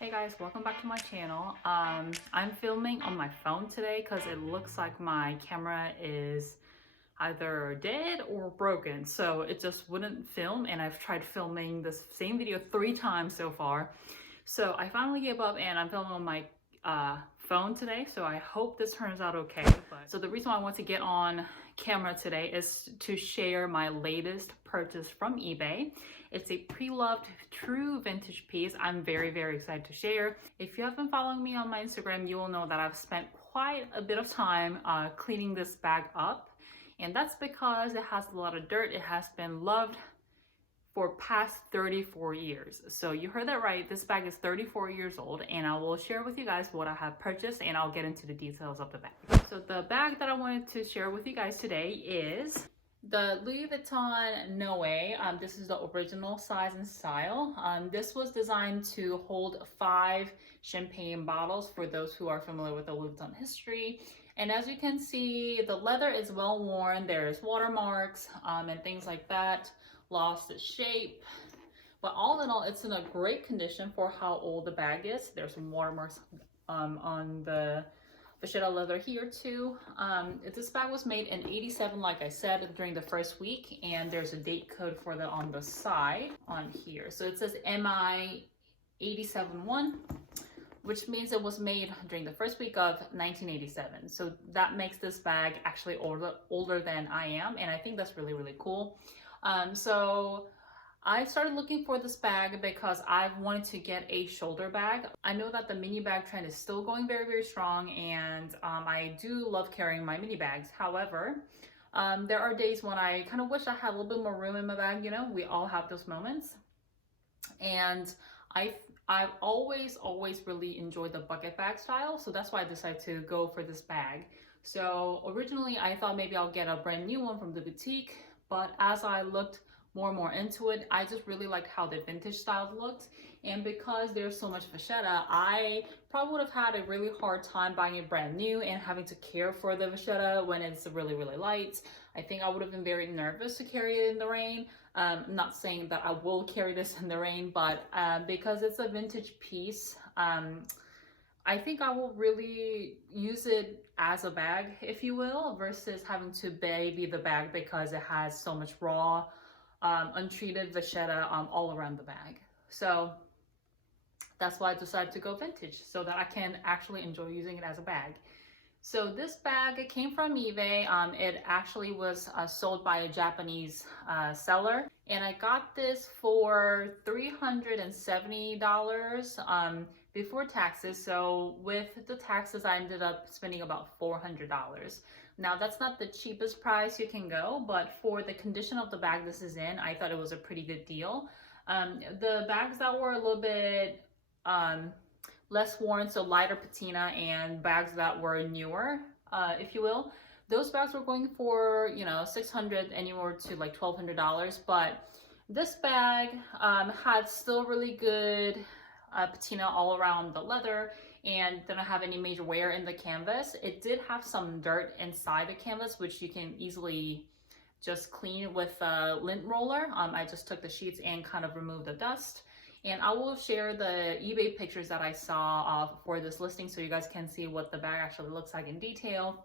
Hey guys, welcome back to my channel. I'm filming on my phone today because it looks like my camera is either dead or broken, so it just wouldn't film, and I've tried filming this same video 3 times so far. So I finally gave up and I'm filming on my phone today, so I hope this turns out okay. So the reason why I want to get on camera today is to share my latest purchase from eBay. It's a pre-loved true vintage piece I'm very excited to share. If you have been following me on my Instagram, you will know that I've spent quite a bit of time cleaning this bag up, and that's because it has a lot of dirt. It has been loved for past 34 years. So you heard that right, this bag is 34 years old, and I will share with you guys what I have purchased, and I'll get into the details of the bag. So the bag that I wanted to share with you guys today is the Louis Vuitton Noe. This is the original size and style. This was designed to hold 5 champagne bottles for those who are familiar with the Louis Vuitton history. And as you can see, the leather is well worn. There's watermarks and things like that. Lost its shape, but all in all, it's in a great condition for how old the bag is. There's some watermarks on the vachetta leather here too. This bag was made in '87, like I said, during the first week, and there's a date code for that on the side on here. So it says MI 87-1, which means it was made during the first week of 1987. So that makes this bag actually older than I am, and I think that's really cool. So I started looking for this bag because I've wanted to get a shoulder bag. I know that the mini bag trend is still going very strong, and I do love carrying my mini bags. However, there are days when I kind of wish I had a little bit more room in my bag. You know, we all have those moments. And I've always really enjoyed the bucket bag style, so that's why I decided to go for this bag. So originally I thought maybe I'll get a brand new one from the boutique, but as I looked more and more into it, I just really liked how the vintage style looked. And because there's so much vachetta, I probably would have had a really hard time buying it brand new and having to care for the vachetta when it's really light. I think I would have been very nervous to carry it in the rain. I'm not saying that I will carry this in the rain, but because it's a vintage piece, I think I will really use it as a bag, if you will, versus having to baby the bag because it has so much raw, untreated vachetta all around the bag. So that's why I decided to go vintage, so that I can actually enjoy using it as a bag. So this bag came from eBay. It actually was sold by a Japanese seller, and I got this for $370 before taxes. So with the taxes, I ended up spending about $400. Now that's not the cheapest price you can go, but for the condition of the bag this is in, I thought it was a pretty good deal. The bags that were a little bit less worn, so lighter patina, and bags that were newer, if you will, those bags were going for, you know, $600 anywhere to like $1,200. But this bag had still really good patina all around the leather and didn't have any major wear in the canvas. It did have some dirt inside the canvas, which you can easily just clean with a lint roller. I just took the sheets and kind of removed the dust. And I will share the eBay pictures that I saw for this listing so you guys can see what the bag actually looks like in detail.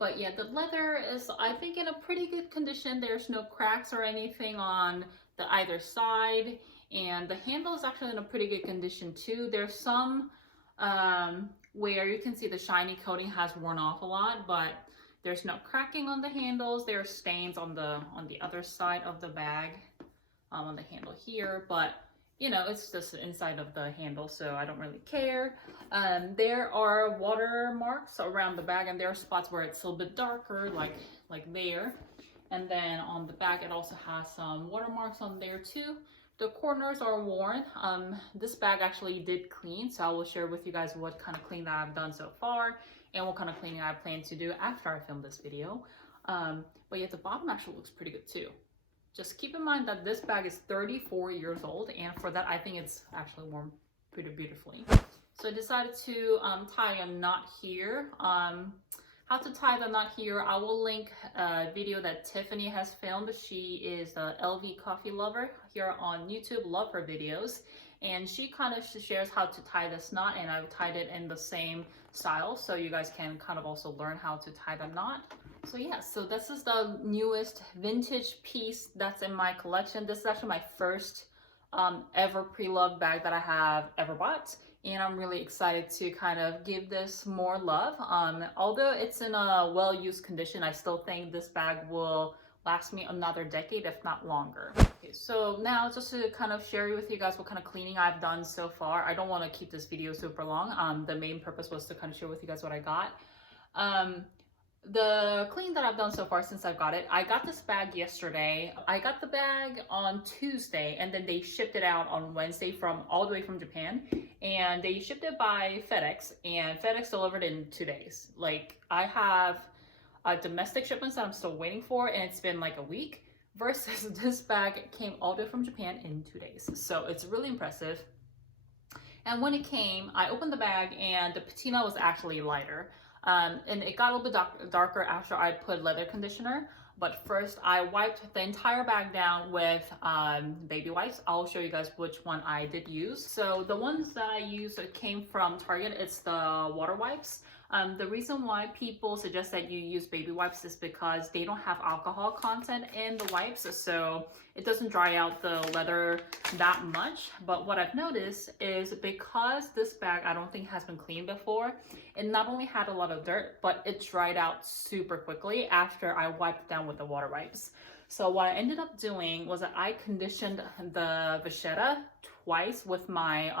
But yeah, the leather is, I think, in a pretty good condition. There's no cracks or anything on the either side. And the handle is actually in a pretty good condition too. There's some where you can see the shiny coating has worn off a lot, but there's no cracking on the handles. There are stains on the other side of the bag, on the handle here, but you know, it's just the inside of the handle, so I don't really care. There are water marks around the bag, and there are spots where it's a little bit darker, like there. And then on the back, it also has some water marks on there too. The corners are worn. This bag actually did clean, so I will share with you guys what kind of cleaning that I've done so far and what kind of cleaning I plan to do after I film this video. But yeah, the bottom actually looks pretty good too. Just keep in mind that this bag is 34 years old, and for that, I think it's actually worn pretty beautifully. So I decided to tie a knot here. How to tie the knot here, I will link a video that Tiffany has filmed. She is the LV coffee lover here on YouTube. Love her videos. and she kind of shares how to tie this knot, and I've tied it in the same style, so you guys can kind of also learn how to tie the knot. So yeah, so this is the newest vintage piece that's in my collection. This is actually my first ever pre-loved bag that I have ever bought, and I'm really excited to kind of give this more love. Although it's in a well-used condition, I still think this bag will last me another decade, if not longer. Okay, so now just to kind of share with you guys what kind of cleaning I've done so far. I don't want to keep this video super long. The main purpose was to kind of share with you guys what I got. The cleaning that I've done so far since I've got it, I got this bag yesterday. I got the bag on Tuesday, and then they shipped it out on Wednesday from all the way from Japan, and they shipped it by FedEx, and FedEx delivered in 2 days. Like, I have domestic shipments that I'm still waiting for, and it's been like a week, versus this bag came all the way from Japan in 2 days. So it's really impressive. And when it came, I opened the bag and the patina was actually lighter. And it got a little bit darker after I put leather conditioner. But first, I wiped the entire bag down with baby wipes. I'll show you guys which one I did use. So the ones that I used came from Target. It's the water wipes. The reason why people suggest that you use baby wipes is because they don't have alcohol content in the wipes, so it doesn't dry out the leather that much. But what I've noticed is because this bag I don't think has been cleaned before, it not only had a lot of dirt, but it dried out super quickly after I wiped it down with the water wipes. So what I ended up doing was that I conditioned the vachetta twice with my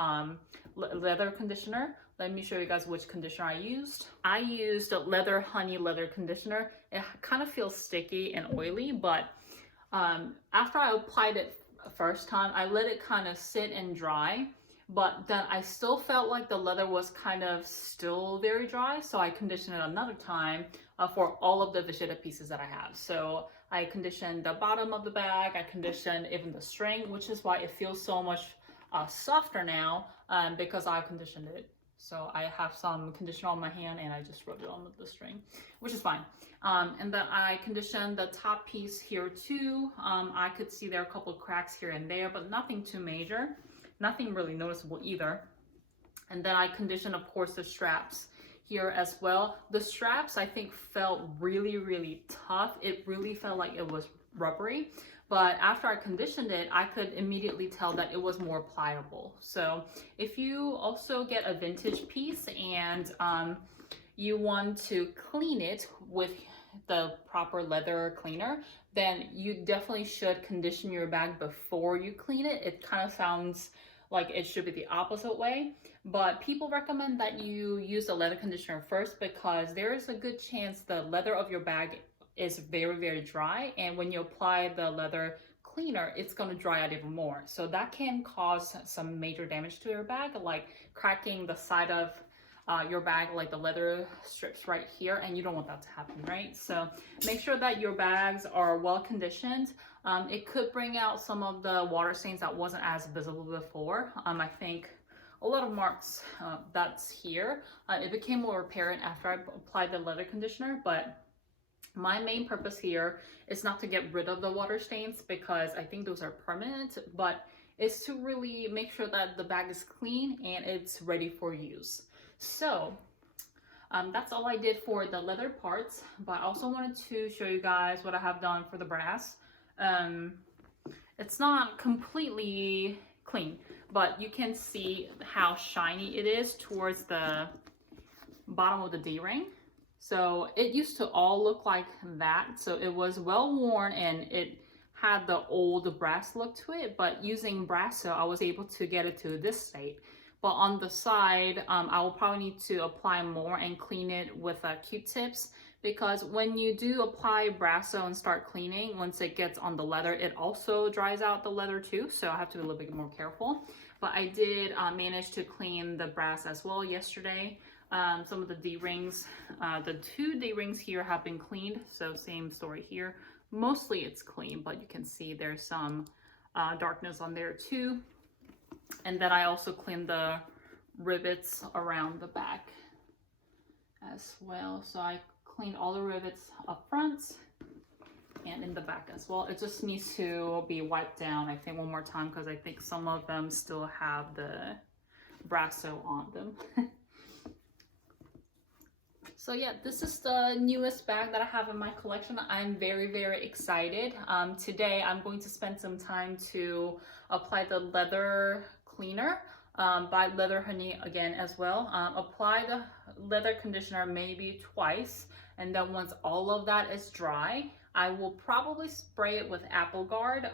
leather conditioner. Let me show you guys which conditioner I used. I used a leather honey leather conditioner. It kind of feels sticky and oily, but after I applied it first time, I let it kind of sit and dry, but then I still felt like the leather was kind of still very dry, so I conditioned it another time for all of the vachetta pieces that I have. So I conditioned the bottom of the bag, I conditioned even the string, which is why it feels so much softer now, because I conditioned it. So I have some conditioner on my hand and I just rubbed it on with the string, which is fine. And then I conditioned the top piece here too. I could see there are a couple of cracks here and there, but nothing too major. Nothing really noticeable either. And then I conditioned, of course, the straps here as well. The straps, I think, felt really, really tough. It really felt like it was rubbery. But after I conditioned it, I could immediately tell that it was more pliable. So if you also get a vintage piece and you want to clean it with the proper leather cleaner, then you definitely should condition your bag before you clean it. It kind of sounds like it should be the opposite way, but people recommend that you use the leather conditioner first because there is a good chance the leather of your bag is very, very dry, and when you apply the leather cleaner, it's going to dry out even more. So that can cause some major damage to your bag, like cracking the side of your bag, like the leather strips right here, and you don't want that to happen, right? So make sure that your bags are well conditioned. It could bring out some of the water stains that wasn't as visible before. I think a lot of marks that's here. It became more apparent after I applied the leather conditioner, but my main purpose here is not to get rid of the water stains because I think those are permanent, but it's to really make sure that the bag is clean and it's ready for use. So that's all I did for the leather parts, but I also wanted to show you guys what I have done for the brass. It's not completely clean, but you can see how shiny it is towards the bottom of the D-ring. So it used to all look like that. So it was well worn and it had the old brass look to it, but using Brasso, I was able to get it to this state. But on the side, I will probably need to apply more and clean it with Q-tips, because when you do apply Brasso and start cleaning, once it gets on the leather, it also dries out the leather too. So I have to be a little bit more careful. But I did manage to clean the brass as well yesterday. Some of the D-rings, the 2 D-rings here have been cleaned, so same story here. Mostly it's clean, but you can see there's some darkness on there too. And then I also cleaned the rivets around the back as well. So I cleaned all the rivets up front and in the back as well. It just needs to be wiped down, I think, one more time, because I think some of them still have the brasso on them. So yeah, this is the newest bag that I have in my collection. I'm very, very excited. Today I'm going to spend some time to apply the leather cleaner by Leather Honey again as well. Apply the leather conditioner maybe twice, and then once all of that is dry, I will probably spray it with Apple Guard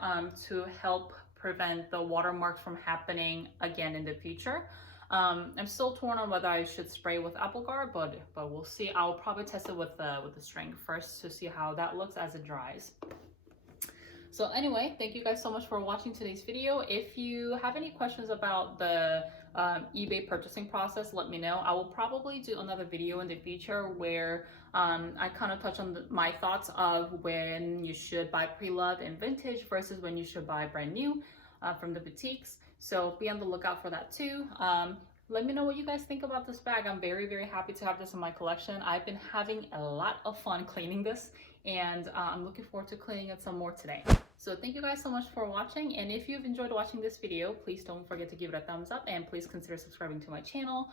to help prevent the watermarks from happening again in the future. I'm still torn on whether I should spray with Apple Guard, but we'll see. I'll probably test it with the string first to see how that looks as it dries. So anyway, thank you guys so much for watching today's video. If you have any questions about the eBay purchasing process, let me know. I will probably do another video in the future where I kind of touch on my thoughts of when you should buy pre-loved and vintage versus when you should buy brand new from the boutiques. So be on the lookout for that too. Let me know what you guys think about this bag. I'm very, very happy to have this in my collection. I've been having a lot of fun cleaning this, and I'm looking forward to cleaning it some more today. So thank you guys so much for watching, and if you've enjoyed watching this video, please don't forget to give it a thumbs up, and please consider subscribing to my channel.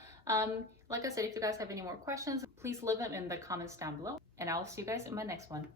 Like I said, if you guys have any more questions, please leave them in the comments down below, and I'll see you guys in my next one.